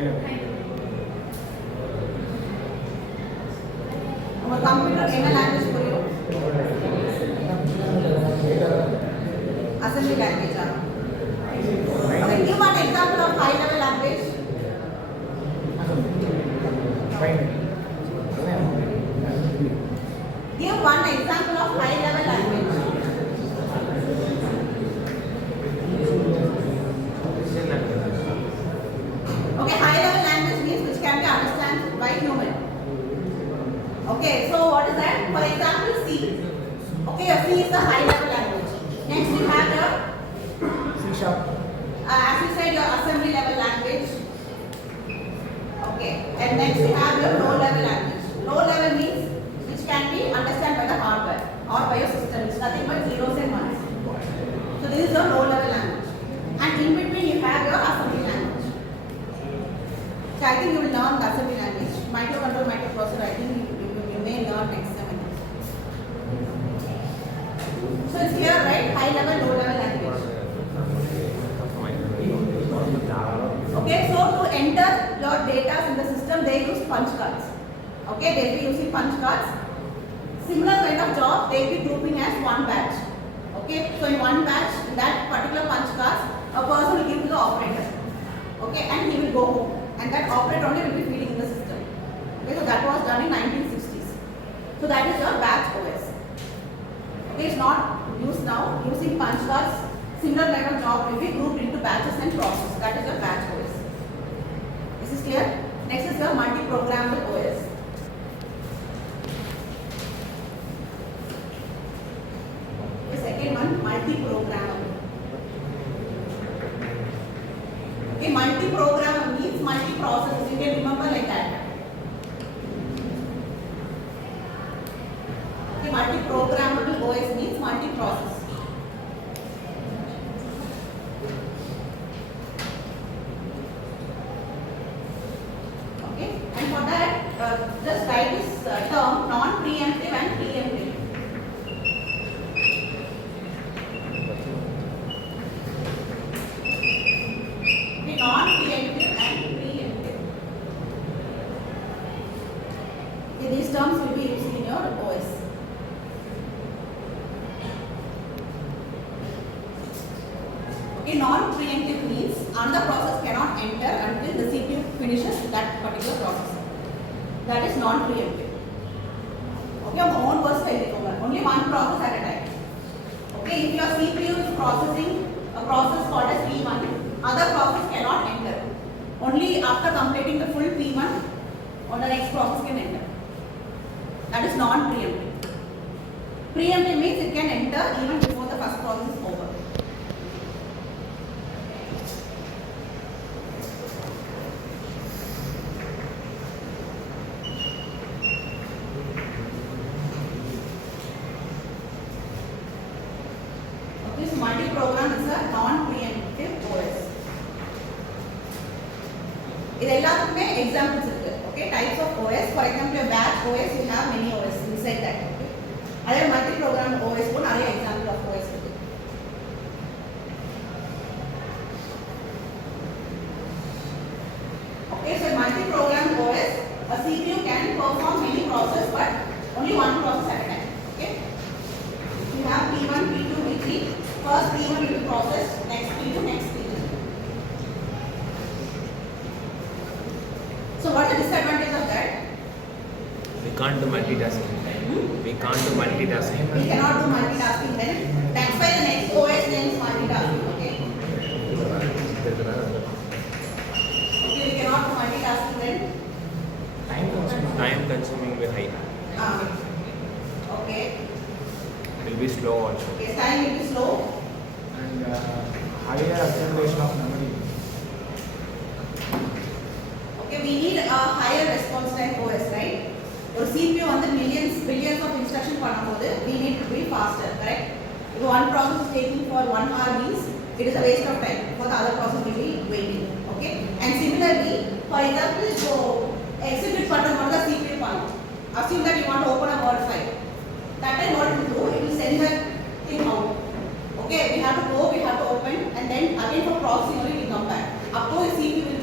Our computer என்ன language புரியும்? Assembly language. Okay, give one example of high level language. Give one example of high level language. Okay, high level language means which can be understood by human. Okay, so what is that? For example, C. Okay, C is the high level language. Next you have your C sharp. as you said, your assembly level language. Okay, and next you have your low level language. Low level means which can be understood by the hardware or by your system. It's nothing but zeros and ones. So this is your low level language. And in between you have your assembly language. So I think you will learn the assembly language. Microcontroller, microprocessor, I think you may learn next time. So it's here, right? High level, low level language. Okay, so to enter your data in the system, they use punch cards. Okay, they'll be using punch cards. Similar kind of job, they'll be grouping as one batch. Okay, so in one batch, in that particular punch cards, a person will give to the operator. Okay, and he will go home. And that operator only will be feeding in the system. Okay, so that was done in 1960s. So that is your batch OS. Okay, it's not used now. Using punch cards, similar kind of job will be grouped into batches and process. That is your batch OS. This is clear? Next is your multiprogrammable OS. The second one, multiprogrammable. Okay, multiprogrammable means multiprocessors. You can remember like that. Okay, multiprogrammable OS means multiprocess. Okay, and for that, just write this term non-preemptive and preemptive. Okay, non-preemptive and preemptive. Okay, these terms will be used in your OS. Okay, non-preemptive means another process cannot enter until the CPU finishes that particular process. That is non-preemptive. Okay, own was only one process at a time. Okay, if your CPU is processing a process called as P1, other process cannot enter. Only after completing the full P1, or the next process can enter. That is non-preemptive. Preemptive means it can enter even before the first process is over. This multi-program is a non-preemptive OS. இது எல்லாத்துக்குமே examples இருக்கு. Okay, types of OS. For example, a batch OS, you have many OS inside that. Okay. அதே multi-program OS கூட நிறைய example of OS இருக்கு. Okay, so multi-program OS, a CPU can perform many processes, but only one process at a time. Okay. You have P1, P2, P3. First P1 will be processed, next P2, next P3. So what is the disadvantage of that? We can't do multitasking. We can't do multitasking. We cannot do multitasking then. That's why the next OS name is multitasking. Okay. Okay, we cannot do multitasking then. Time consuming will be high. Okay. It will be slow also. Okay, time will be slow. And higher acceleration of memory. Okay, we need a higher response time OS, right? Your CPU on the billions of instruction பண்ணும்போது we need to be faster, correct? If one process is taking for 1 hour means it is a waste of time for the other process will be waiting. Okay, and similarly, for example, so execute பண்ணும்போது the CPU பண்ணும். Assume that you want to open a Word file. That time what it will do, it will send that thing out. Okay, we have to go, we have to open, and then again for proxy only we come back. Up to CPU will